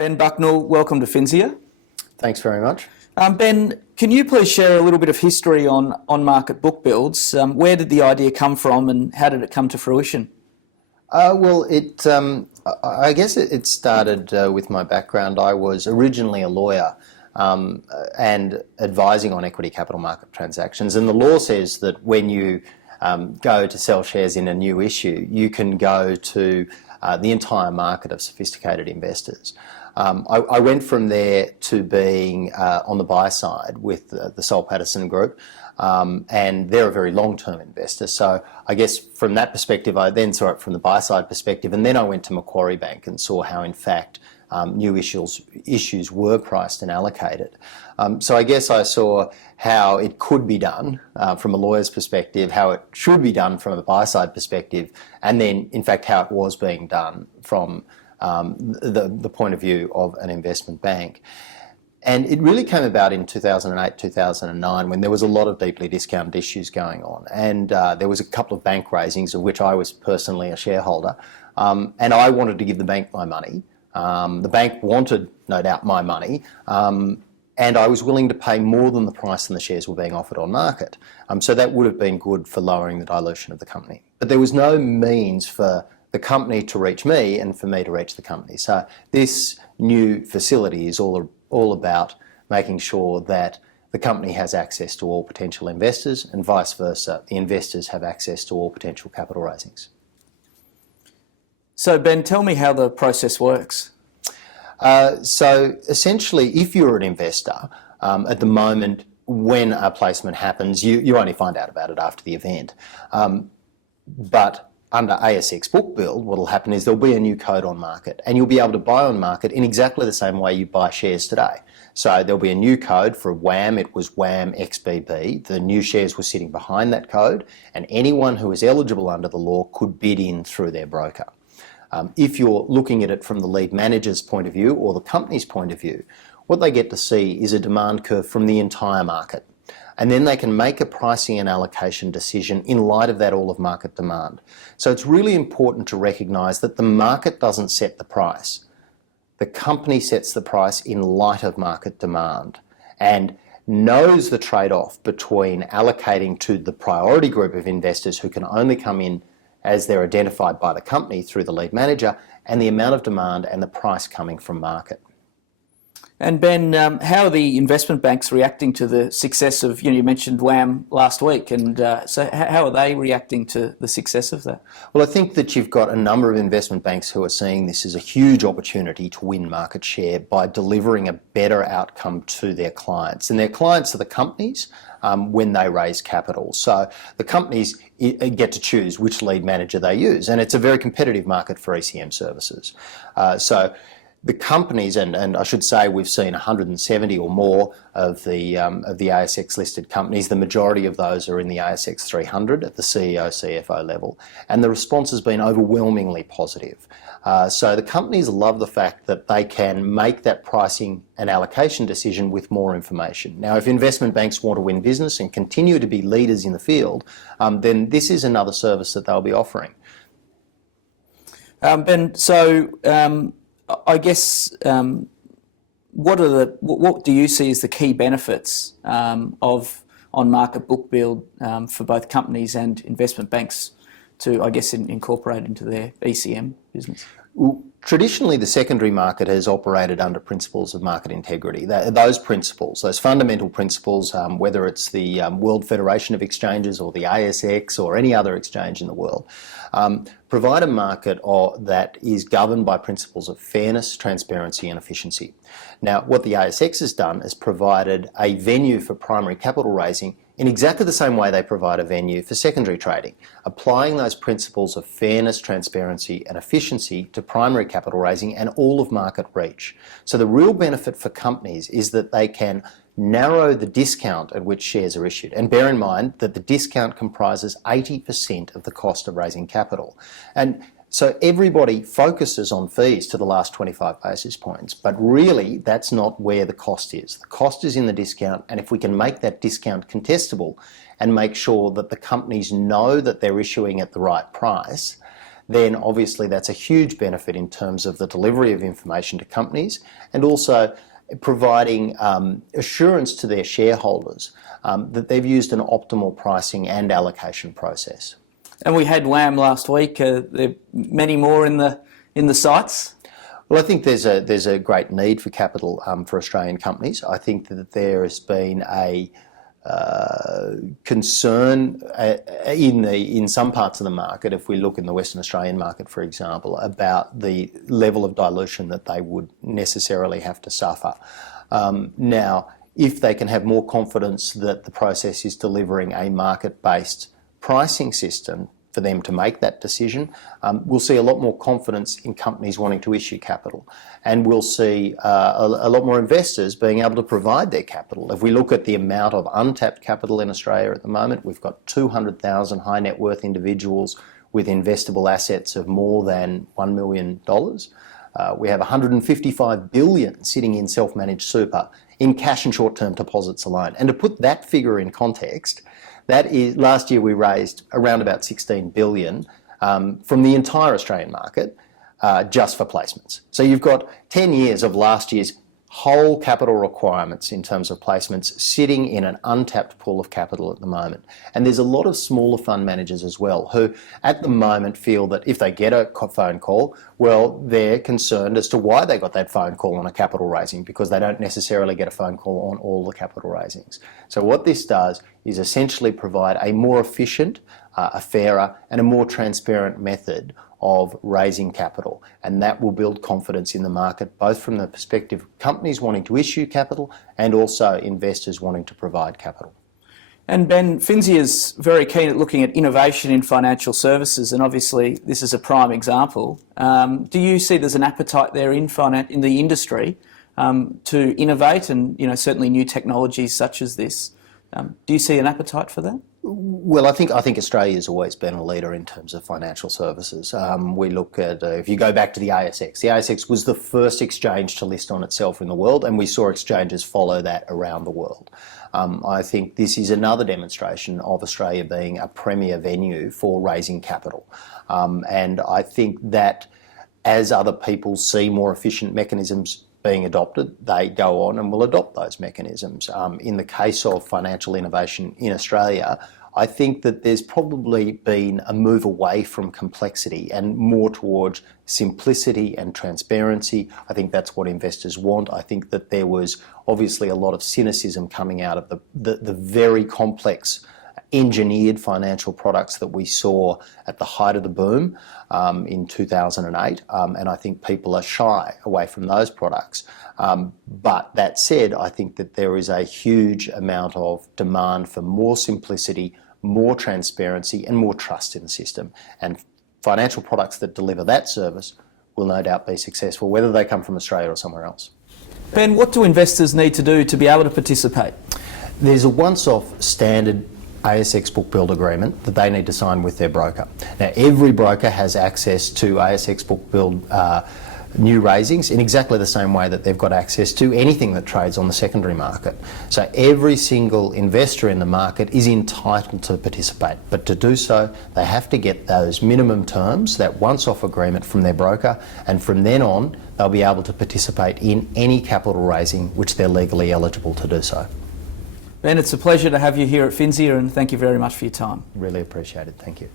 Ben Bucknell, welcome to Finsia. Thanks very much. Ben, can you please share a little bit of history on On-Market Bookbuilds? Where did the idea come from and how did it come to fruition? I guess it started with my background. I was originally a lawyer and advising on equity capital market transactions. And the law says that when you go to sell shares in a new issue, you can go to the entire market of sophisticated investors. I went from there to being on the buy side with the Soul Pattinson Group, and they're a very long-term investor. So I guess from that perspective, I then saw it from the buy side perspective, and then I went to Macquarie Bank and saw how, in fact, new issues were priced and allocated. So I guess I saw how it could be done from a lawyer's perspective, how it should be done from a buy side perspective, and then, in fact, how it was being done from the point of view of an investment bank. And it really came about in 2008, 2009 when there was a lot of deeply discounted issues going on. And there was a couple of bank raisings of which I was personally a shareholder. And I wanted to give the bank my money. The bank wanted, no doubt, my money. And I was willing to pay more than the price than the shares were being offered on market. So that would have been good for lowering the dilution of the company. But there was no means for the company to reach me and for me to reach the company. So this new facility is all about making sure that the company has access to all potential investors and vice versa, the investors have access to all potential capital raisings. So Ben, tell me how the process works. So essentially, if you're an investor, at the moment when a placement happens, you only find out about it after the event. But under ASX Bookbuild, what will happen is there'll be a new code on market and you'll be able to buy on market in exactly the same way you buy shares today. So there'll be a new code for WHAM. It was WHAM XBB. The new shares were sitting behind that code and anyone who is eligible under the law could bid in through their broker. If you're looking at it from the lead manager's point of view or the company's point of view, what they get to see is a demand curve from the entire market. And then they can make a pricing and allocation decision in light of that all of market demand. So it's really important to recognise that the market doesn't set the price. The company sets the price in light of market demand and knows the trade-off between allocating to the priority group of investors who can only come in as they're identified by the company through the lead manager and the amount of demand and the price coming from market. And Ben, how are the investment banks reacting to the success of, you mentioned WHAM last week, and so how are they reacting to the success of that? Well, I think that you've got a number of investment banks who are seeing this as a huge opportunity to win market share by delivering a better outcome to their clients. And their clients are the companies when they raise capital. So the companies get to choose which lead manager they use, and it's a very competitive market for ECM services. So the companies, and I should say we've seen 170 or more of the ASX listed companies. The majority of those are in the ASX 300 at the CEO, CFO level, and the response has been overwhelmingly positive. So the companies love the fact that they can make that pricing and allocation decision with more information. Now, if investment banks want to win business and continue to be leaders in the field, then this is another service that they'll be offering. Ben, so I guess what do you see as the key benefits of On-Market Bookbuild for both companies and investment banks to, I guess, incorporate into their ECM business? Well, traditionally, the secondary market has operated under principles of market integrity. Those principles, those fundamental principles, whether it's the World Federation of Exchanges or the ASX or any other exchange in the world, provide a market that is governed by principles of fairness, transparency and efficiency. Now, what the ASX has done is provided a venue for primary capital raising in exactly the same way they provide a venue for secondary trading, applying those principles of fairness, transparency and efficiency to primary capital raising and all of market reach. So the real benefit for companies is that they can narrow the discount at which shares are issued. And bear in mind that the discount comprises 80% of the cost of raising capital. And so everybody focuses on fees to the last 25 basis points, but really that's not where the cost is. The cost is in the discount, and if we can make that discount contestable and make sure that the companies know that they're issuing at the right price, then obviously that's a huge benefit in terms of the delivery of information to companies and also providing assurance to their shareholders that they've used an optimal pricing and allocation process. And we had WHAM last week. There are many more in the sites. Well, I think there's a great need for capital for Australian companies. I think that there has been a concern in some parts of the market, if we look in the Western Australian market, for example, about the level of dilution that they would necessarily have to suffer. Now, if they can have more confidence that the process is delivering a market-based pricing system for them to make that decision, we'll see a lot more confidence in companies wanting to issue capital, and we'll see a lot more investors being able to provide their capital. If we look at the amount of untapped capital in Australia at the moment, we've got 200,000 high net worth individuals with investable assets of more than $1 million. We have 155 billion sitting in self-managed super in cash and short-term deposits alone. And to put that figure in context, that is, last year we raised around about 16 billion from the entire Australian market just for placements. So you've got 10 years of last year's whole capital requirements in terms of placements sitting in an untapped pool of capital at the moment. And there's a lot of smaller fund managers as well who at the moment feel that if they get a phone call, well, they're concerned as to why they got that phone call on a capital raising, because they don't necessarily get a phone call on all the capital raisings. So what this does is essentially provide a more efficient, a fairer and a more transparent method of raising capital, and that will build confidence in the market, both from the perspective of companies wanting to issue capital and also investors wanting to provide capital. And Ben, Finsia is very keen at looking at innovation in financial services, and obviously this is a prime example. Do you see there's an appetite there in the industry to innovate, and certainly new technologies such as this? Do you see an appetite for that? Well, I think Australia's always been a leader in terms of financial services. We look at, if you go back to the ASX was the first exchange to list on itself in the world, and we saw exchanges follow that around the world. I think this is another demonstration of Australia being a premier venue for raising capital. And I think that as other people see more efficient mechanisms being adopted, they go on and will adopt those mechanisms. In the case of financial innovation in Australia, I think that there's probably been a move away from complexity and more towards simplicity and transparency. I think that's what investors want. I think that there was obviously a lot of cynicism coming out of the very complex engineered financial products that we saw at the height of the boom in 2008, and I think people are shy away from those products. But that said, I think that there is a huge amount of demand for more simplicity, more transparency and more trust in the system, and financial products that deliver that service will no doubt be successful, whether they come from Australia or somewhere else. Ben, what do investors need to do to be able to participate? There's a once-off standard ASX Bookbuild agreement that they need to sign with their broker. Now, every broker has access to ASX Bookbuild new raisings in exactly the same way that they've got access to anything that trades on the secondary market. So every single investor in the market is entitled to participate, but to do so they have to get those minimum terms, that once-off agreement from their broker, and from then on they'll be able to participate in any capital raising which they're legally eligible to do so. Ben, it's a pleasure to have you here at Finsia, and thank you very much for your time. Really appreciate it. Thank you.